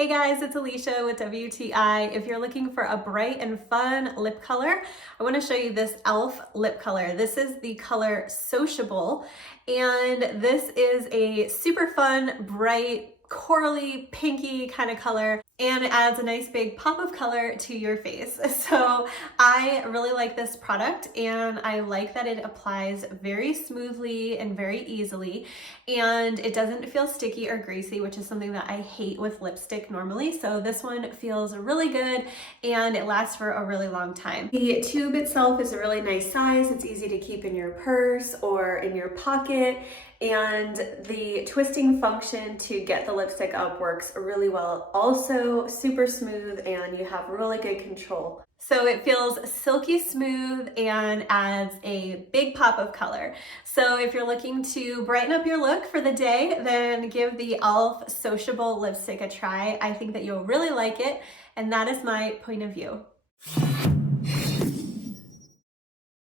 Hey guys, it's Alicia with WTI. If you're looking for a bright and fun lip color, I want to show you this e.l.f. lip color. This is the color Sociable, and this is a super fun, bright, corally, pinky kind of color, and it adds a nice big pop of color to your face. So I really like this product, and I like that it applies very smoothly and very easily, and it doesn't feel sticky or greasy, which is something that I hate with lipstick normally. So this one feels really good, and it lasts for a really long time. The tube itself is a really nice size. It's easy to keep in your purse or in your pocket, and the twisting function to get the lipstick up works really well. Also super smooth, and you have really good control. So it feels silky smooth and adds a big pop of color. So if you're looking to brighten up your look for the day, then give the e.l.f. Sociable lipstick a try. I think that you'll really like it, and that is my point of view.